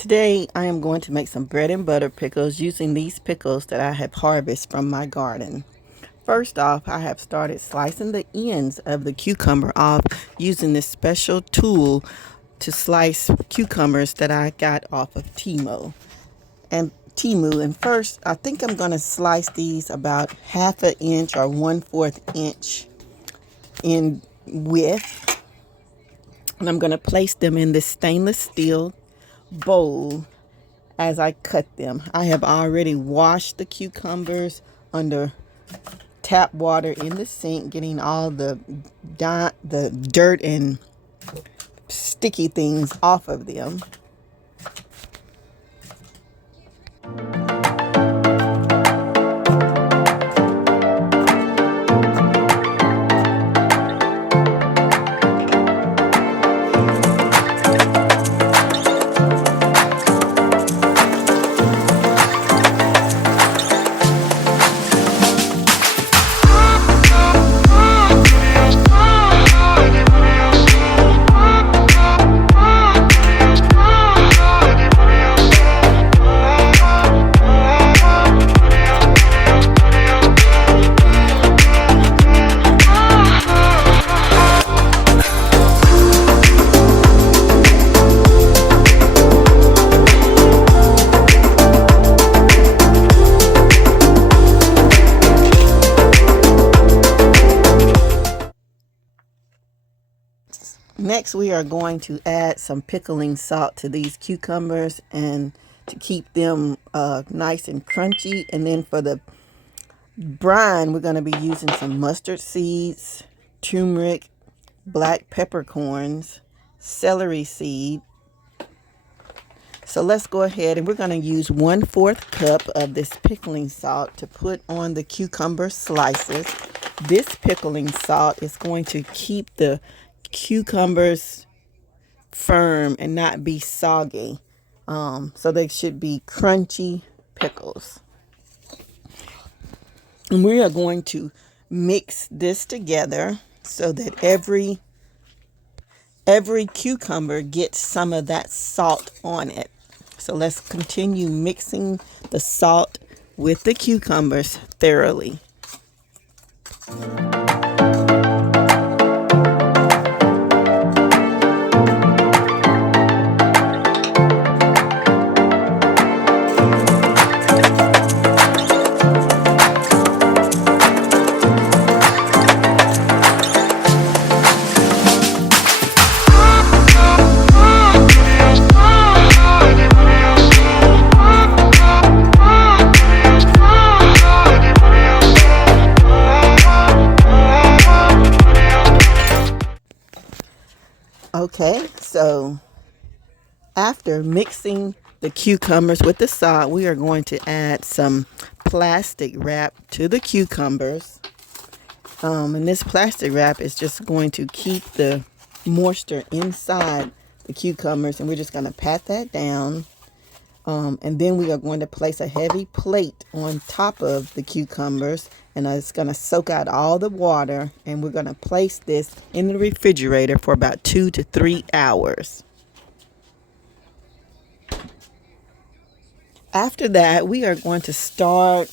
Today I am going to make some bread and butter pickles using these pickles that I have harvested from my garden. First off, I have started slicing the ends of the cucumber off using this special tool to slice cucumbers that I got off of Temu. And first, I think I'm going to slice these about half an inch or 1/4 inch in width. And I'm going to place them in this stainless steel bowl as I cut them. I have already washed the cucumbers under tap water in the sink, getting all the dirt and sticky things off of them. Next, we are going to add some pickling salt to these cucumbers and to keep them nice and crunchy. And then for the brine, we're going to be using some mustard seeds, turmeric, black peppercorns, celery seed. So let's go ahead and we're going to use 1/4 cup of this pickling salt to put on the cucumber slices. This pickling salt is going to keep the cucumbers firm and not be soggy. So they should be crunchy pickles. And we are going to mix this together so that every cucumber gets some of that salt on it. So let's continue mixing the salt with the cucumbers thoroughly. Okay, so after mixing the cucumbers with the salt, we are going to add some plastic wrap to the cucumbers. And this plastic wrap is just going to keep the moisture inside the cucumbers. And we're just going to pat that down. And then we are going to place a heavy plate on top of the cucumbers. And it's going to soak out all the water. And we're going to place this in the refrigerator for about 2 to 3 hours. After that, we are going to start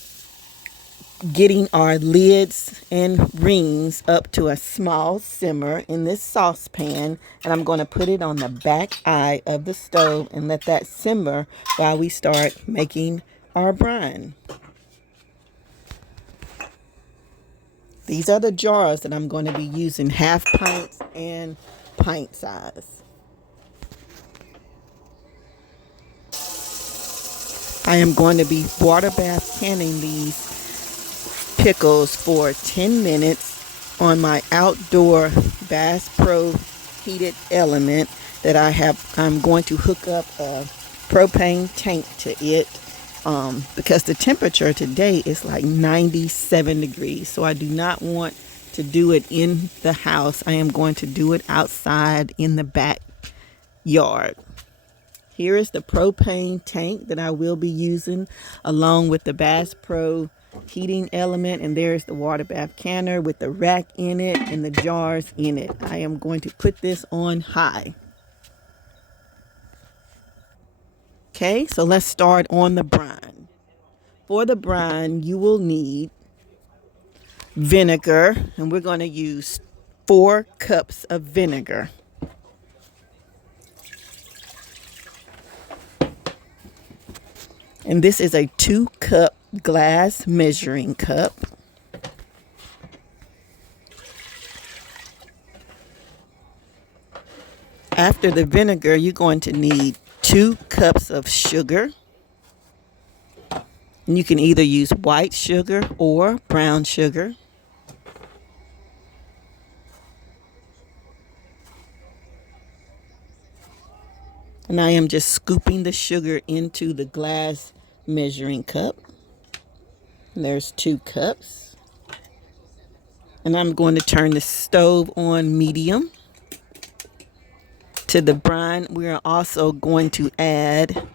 getting our lids and rings up to a small simmer in this saucepan, and I'm going to put it on the back eye of the stove and let that simmer while we start making our brine. These are the jars that I'm going to be using, half pints and pint size. I am going to be water bath canning these pickles for 10 minutes on my outdoor Bass Pro heated element that I'm going to hook up a propane tank to it because the temperature today is like 97 degrees. So I do not want to do it in the house. I am going to do it outside in the backyard. Here is the propane tank that I will be using along with the Bass Pro heating element, and there's the water bath canner with the rack in it and the jars in it. I am going to put this on high. Okay, so let's start on the brine. For the brine, you will need vinegar, and we're going to use 4 cups of vinegar. And this is a 2-cup glass measuring cup. After the vinegar, you're going to need 2 cups of sugar. And you can either use white sugar or brown sugar. And I am just scooping the sugar into the glass measuring cup. And there's 2 cups. And I'm going to turn the stove on medium. To the brine, we are also going to add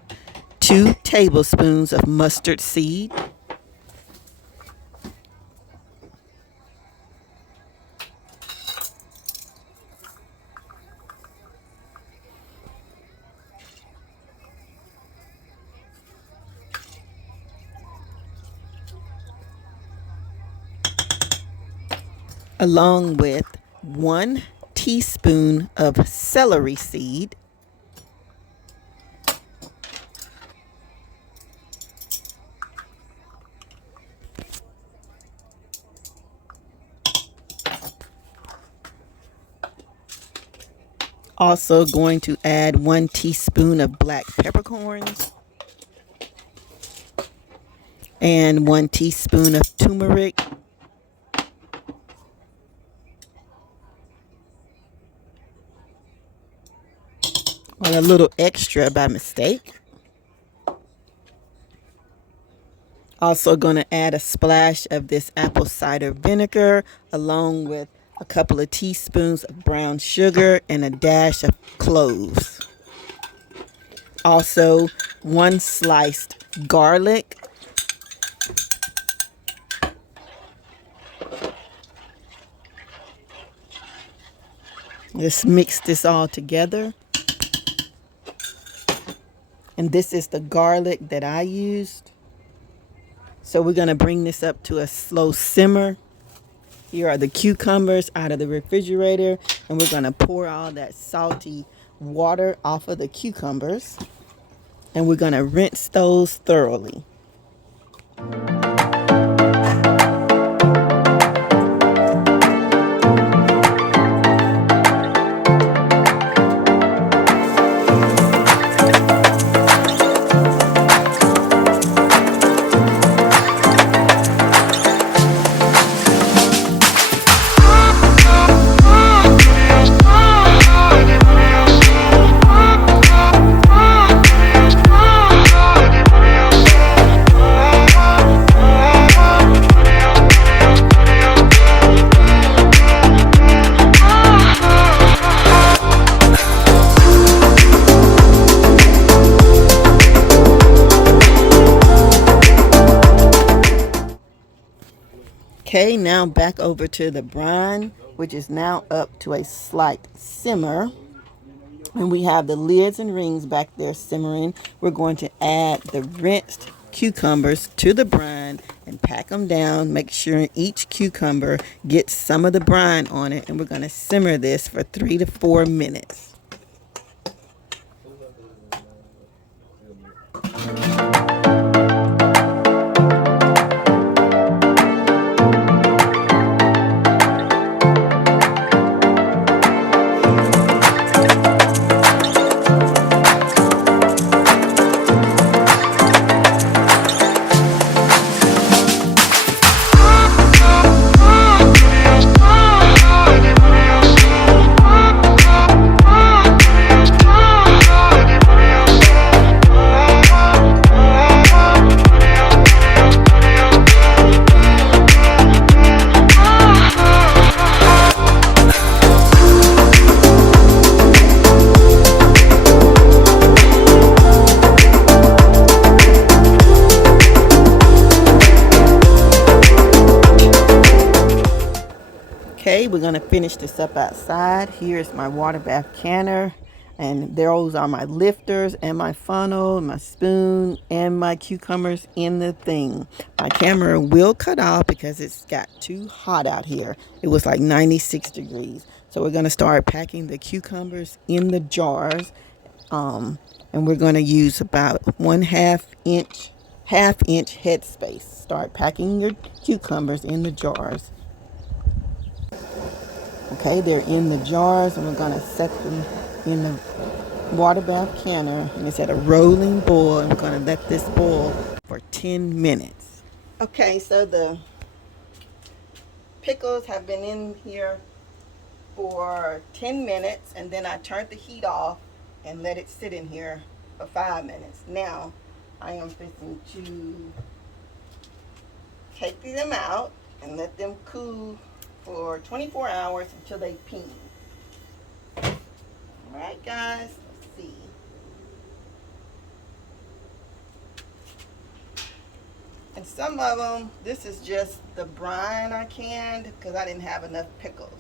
2 tablespoons of mustard seed. Along with 1 teaspoon of celery seed. Also going to add 1 teaspoon of black peppercorns and 1 teaspoon of turmeric. Or a little extra by mistake. Also going to add a splash of this apple cider vinegar along with a couple of teaspoons of brown sugar and a dash of cloves. Also 1 sliced garlic. Just mix this all together. And this is the garlic that I used. So we're going to bring this up to a slow simmer. Here are the cucumbers out of the refrigerator. And we're going to pour all that salty water off of the cucumbers. And we're going to rinse those thoroughly. Okay, now back over to the brine, which is now up to a slight simmer. And we have the lids and rings back there simmering. We're going to add the rinsed cucumbers to the brine and pack them down. Make sure each cucumber gets some of the brine on it. And we're going to simmer this for 3 to 4 minutes. Okay, we're going to finish this up outside. Here's my water bath canner. And those are my lifters and my funnel, my spoon, and my cucumbers in the thing. My camera will cut off because it's got too hot out here. It was like 96 degrees. So we're going to start packing the cucumbers in the jars. And we're going to use about 1/2 inch, half-inch headspace. Start packing your cucumbers in the jars. Okay, they're in the jars, and we're going to set them in the water bath canner, and it's at a rolling boil, and we're going to let this boil for 10 minutes. Okay, so the pickles have been in here for 10 minutes, and then I turned the heat off and let it sit in here for 5 minutes. Now I am fixing to take them out and let them cool for 24 hours until they peel. Alright guys, let's see. And some of them, this is just the brine I canned because I didn't have enough pickles.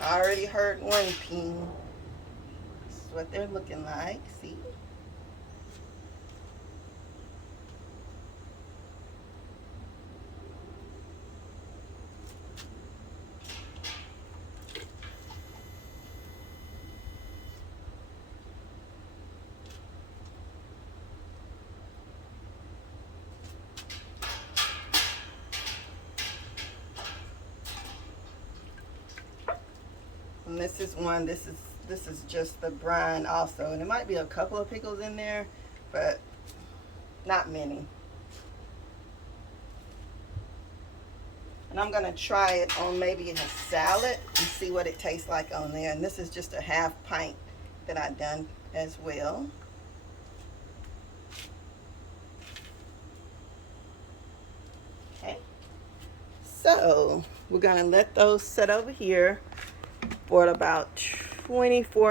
I already heard one ping. This is what they're looking like. See? And this is one. This is just the brine also, and there might be a couple of pickles in there, but not many. And I'm gonna try it on maybe a salad and see what it tastes like on there. And this is just a 1/2 pint that I done as well. Okay. So we're gonna let those set over here for about 24